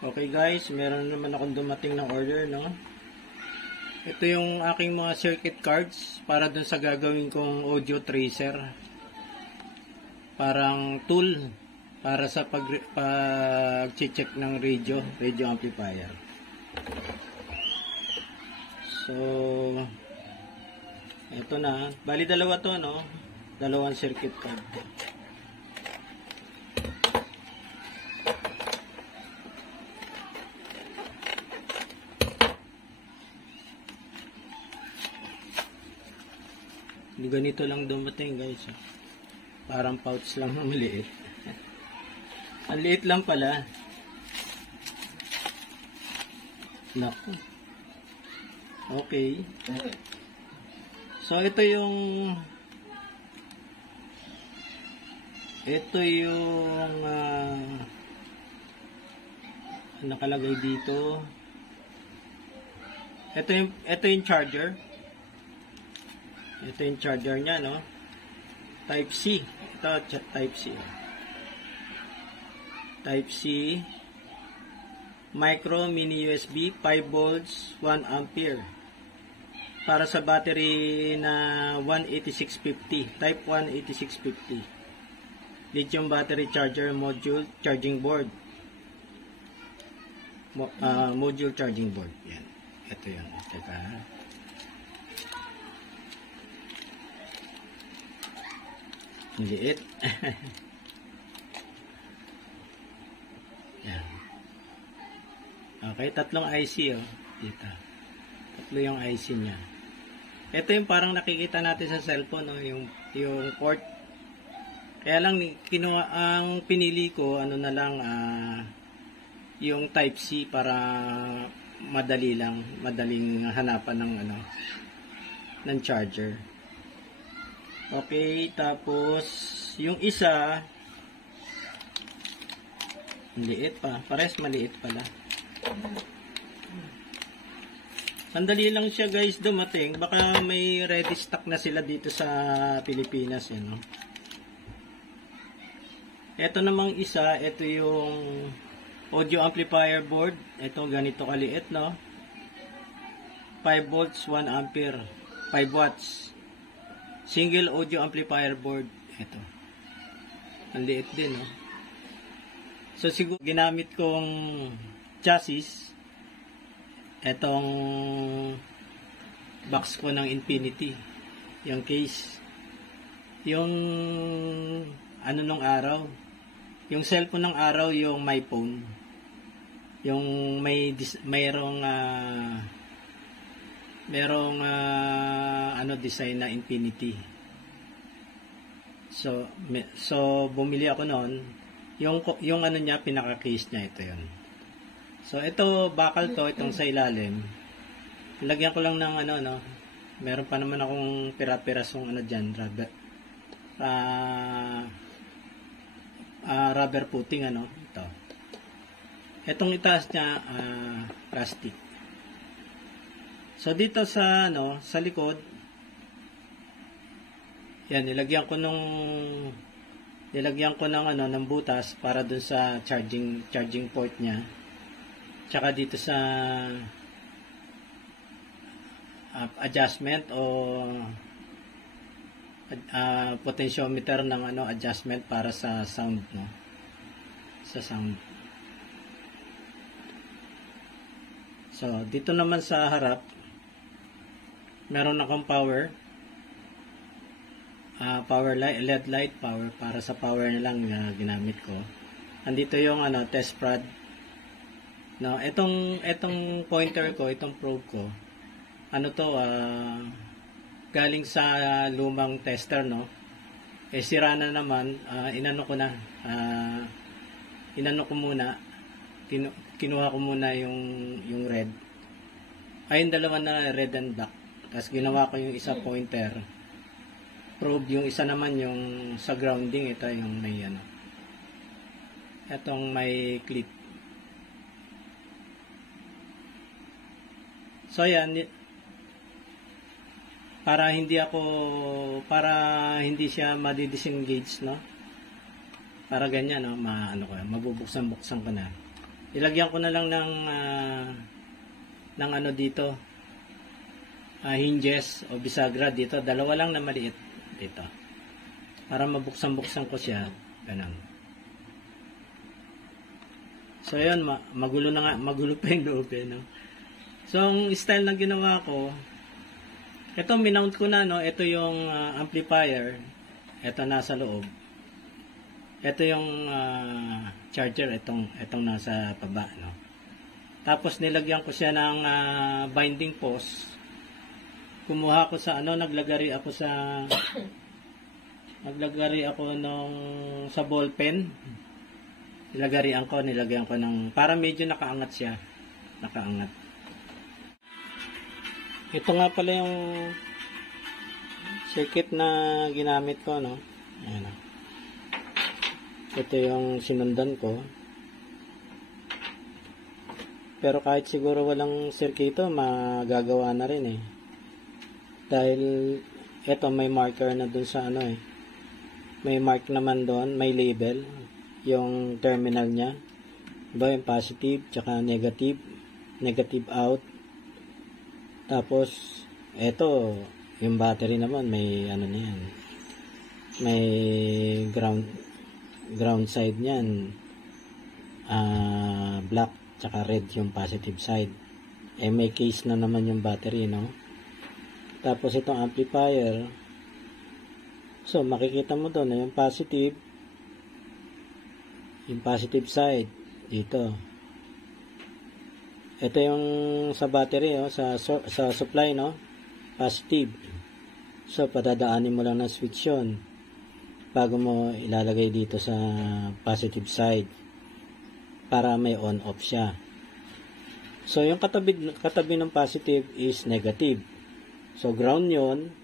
Okay guys, meron naman akong dumating na order, no? Ito yung aking mga circuit cards para dun sa gagawin kong audio tracer. Parang tool para sa pag-check ng radio amplifier. So, ito na. Bali dalawa to, no? Dalawang circuit card. Ganito lang dumating guys. Parang pouch lang na maliit. Ang liit lang pala. Naku. Okay. So ito yung nakalagay dito. Ito yung charger. Ito yung charger niya, no? Type C. Ito, Type C. Type C. Micro mini USB, 5 volts, 1 ampere. Para sa battery na 18650. Type 18650. Lithium battery charger module charging board. Module charging board. Yan. Ito yun. Teka. Liit. Yan. Okay, tatlong IC dito. Tatlo yung IC niya. Ito yung parang nakikita natin sa cellphone, no, yung port. Kaya lang ang pinili ko ano na lang yung Type C para madaling hanapan ng charger. Okay, tapos yung isa maliit pa, pares maliit pala. Sandali lang siya guys dumating, baka may ready stock na sila dito sa Pilipinas, no? Ito namang isa, ito yung audio amplifier board. Ito ganito kaliit, no? 5 volts, 1 ampere, 5 watts. Single audio amplifier board. Ito. Ang liit din, no? So, siguro ginamit kong chassis. Itong box ko ng Infinity. Yung case. Yung ano nung araw. Yung cellphone ng araw, yung my phone. Yung mayroong design na Infinity. So bumili ako noon. Yung ano niya, pinaka-case niya, ito yun. So ito, bakal to, itong sa ilalim. Lagyan ko lang ng meron pa naman akong pira-pirasong dyan, rubber footing, ito. Itong itaas niya, plastic. So dito sa likod, yan, nilagyan ko ng butas para dun sa charging port niya. Tsaka dito sa adjustment o potentiometer ng adjustment para sa sound, no? Sa sound. So dito naman sa harap, meron akong power LED light power, para sa power na lang na ginamit ko. Andito yung test prod. No, itong pointer ko, itong probe ko. Galing sa lumang tester, no. Sira na naman, inano ko muna. Kinuha ko muna yung red. Yung dalawa na red and black. Tapos ginawa ko yung isa pointer probe, yung isa naman yung sa grounding. Ito yung may etong may clip. So yan, para hindi siya madi-disengage, no? Para ganyan, no, mabubuksan-buksan ko na. Ilagyan ko na lang ng ano dito, hinges o bisagra dito. Dalawa lang na maliit dito. Para mabuksan-buksan ko siya. Ganun. So, yun. Magulo na nga. Magulo pa yung loob eh, no? So, ang style na ginawa ko, ito, minount ko na, no? Ito yung amplifier. Ito nasa loob. Ito yung charger. Itong nasa baba, no? Tapos, nilagyan ko siya ng binding post. Kumuha ko sa, naglagari ako sa ball pen. Nilagyan ko ng, para medyo nakaangat siya. Nakaangat. Ito nga pala yung circuit na ginamit ko, no? Ayan, no? Ito yung sinundan ko. Pero kahit siguro walang circuito, magagawa na rin eh. Dahil ito may marker na dun sa may mark naman doon, may label yung terminal niya. Diba yung positive tsaka negative out. Tapos ito yung battery naman may na yan, may ground side niyan, black tsaka red yung positive side. May case na naman yung battery, no? Tapos itong amplifier, so makikita mo doon yung positive side dito. Ito yung sa battery, sa supply, no? Positive. So padadaanin mo lang ng switch yun bago mo ilalagay dito sa positive side para may on off siya. So yung katabi ng positive is negative. So, ground yun.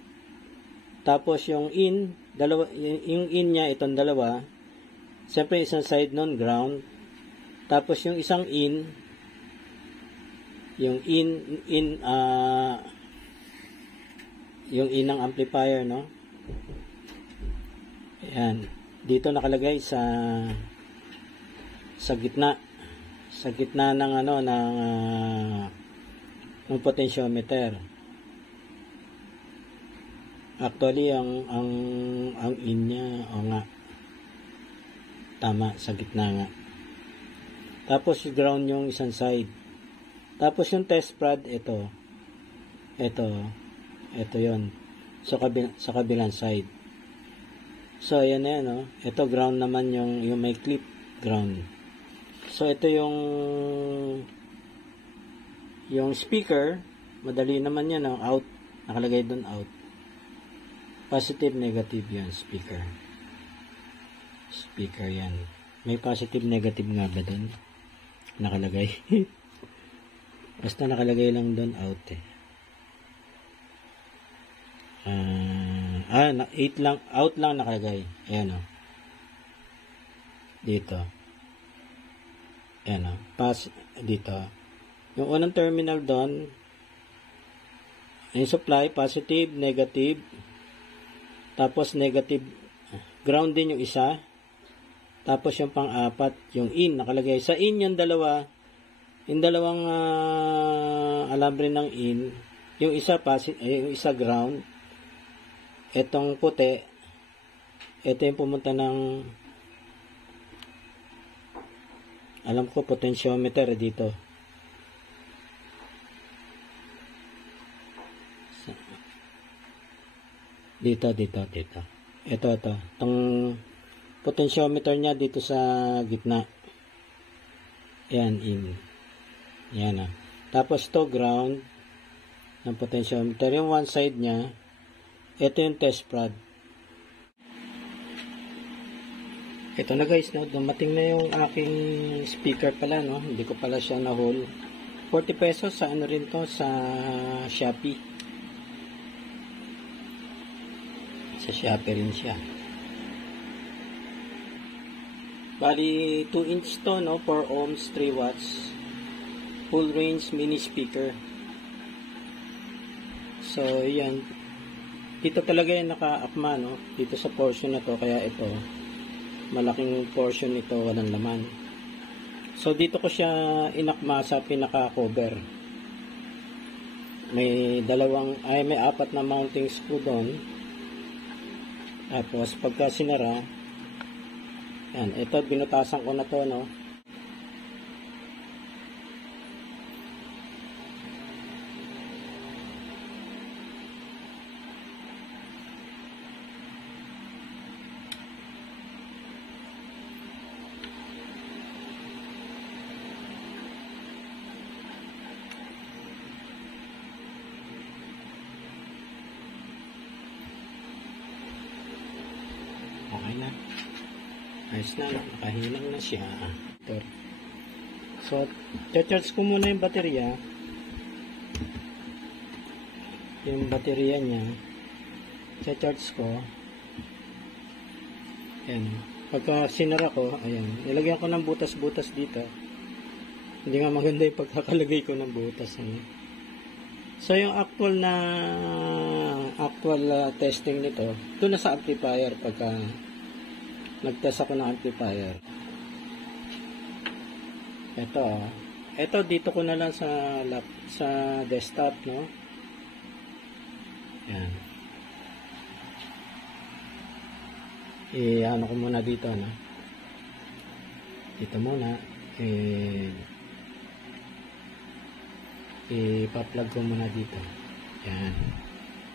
Tapos, yung in niya, itong dalawa. Siyempre, isang side nun, ground. Tapos, yung isang yung in ng amplifier, no? Ayan. Dito nakalagay sa gitna. Sa gitna ng, ng potentiometer. Actually, ang in niya, nga, tama, sa gitna nga. Tapos, ground yung isang side. Tapos, yung test prod, ito yon sa kabilang side. So, ayan na yan, no? Ito, ground naman yung may clip, ground. So, ito yung speaker, madali naman yan, no? Out, nakalagay doon, out. Positive, negative yan, speaker. Speaker yan. May positive, negative nga ba doon? Nakalagay. Basta nakalagay lang doon, out eh. 8 lang, out lang nakalagay. Ayan o. Dito. Ayan o. Pass, dito. Yung unang terminal doon, yung supply, positive, negative, tapos negative, ground din yung isa. Tapos yung pang-apat, yung in, nakalagay. Sa in yung dalawa, yung dalawang alambre ng in, yung isa yung isa ground. Etong puti, ito yung pumunta ng, alam ko, potentiometer dito. Dito. Ito. Itong potentiometer niya dito sa gitna. Ayan, in. Ayan na. Tapos to ground ng potentiometer. Yung one side niya, ito yung test prod. Ito na guys, no? Dumating na yung aking speaker pala, no? Hindi ko pala siya na-haul. 40 pesos sa ano rin to, sa Shopee. Sa Shopee rin siya. Bali, 2 inch to, no? 4 ohms, 3 watts. Full range mini speaker. So, yan. Dito talaga yung naka-akma, no? Dito sa portion na to, kaya ito, malaking portion ito, walang laman. So dito ko siya inakma sa pinaka-cover. May may apat na mounting screw doon. Tapos pagka sinara, yan, ito binutasan ko na to, no. Okay na. Ayos na, nakahilang na siya. So, charge ko muna yung baterya. Yung baterya niya. Charge ko. Ayan. Pagka sinara ko, ayan. Nilagyan ko ng butas-butas dito. Hindi nga maganda yung pagkakalagay ko ng butas. Ano? So, yung actual testing nito, ito na sa amplifier pagka nagtest ako ng amplifier. Ito dito ko na lang sa desktop, no? Yan. Ano ko muna dito, no? Dito muna. Ipa-plug ko muna dito. Yan.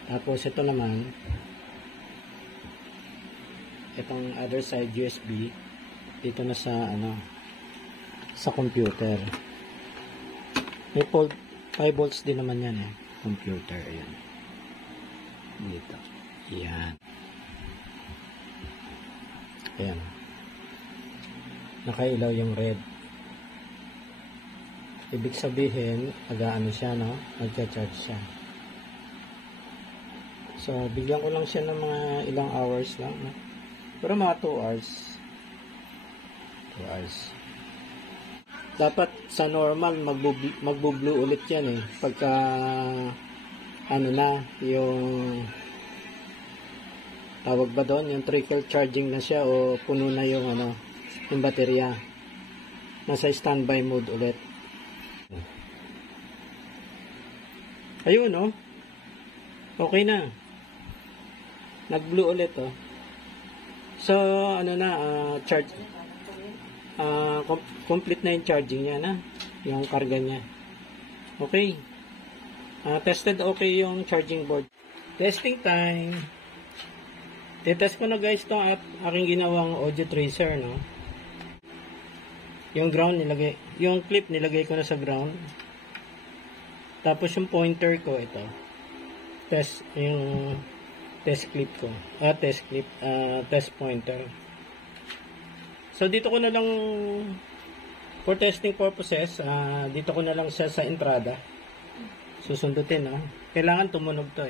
Tapos ito naman, itong other side USB dito na sa sa computer. May 5 volts din naman yan computer. Ayan. Dito. Yan. Ayan. Nakailaw yung red. Ibig sabihin, siya, no? Magcha-charge siya. So, bigyan ko lang siya ng mga ilang hours lang, no? Pero mga 2 hours. 2 hours. Dapat sa normal, magbo-blue ulit yan pagka, yung, tawag ba doon? Yung trickle charging na siya o puno na yung, yung baterya. Nasa standby mode ulit. Ayun, okay na. Nag-blue ulit, So, charge. Complete na yung charging niya, yung karga niya. Okay. Tested okay yung charging board. Testing time. Test ko na guys itong aking ginawang audio tracer, no? Yung ground yung clip nilagay ko na sa ground. Tapos yung pointer ko ito. Yung test clip ko. Test pointer. So dito ko na lang for testing purposes, dito ko na lang siya sa entrada. Susundutin, Kailangan tumunog to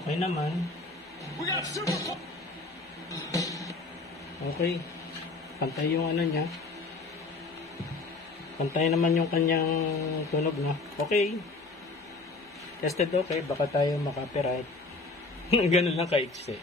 Okay naman. Okay. Pantay yung niya. Pantay naman yung kanyang tunog, no? Okay. Tested okay. Baka tayo makapiright. Ganun lang ka-exe.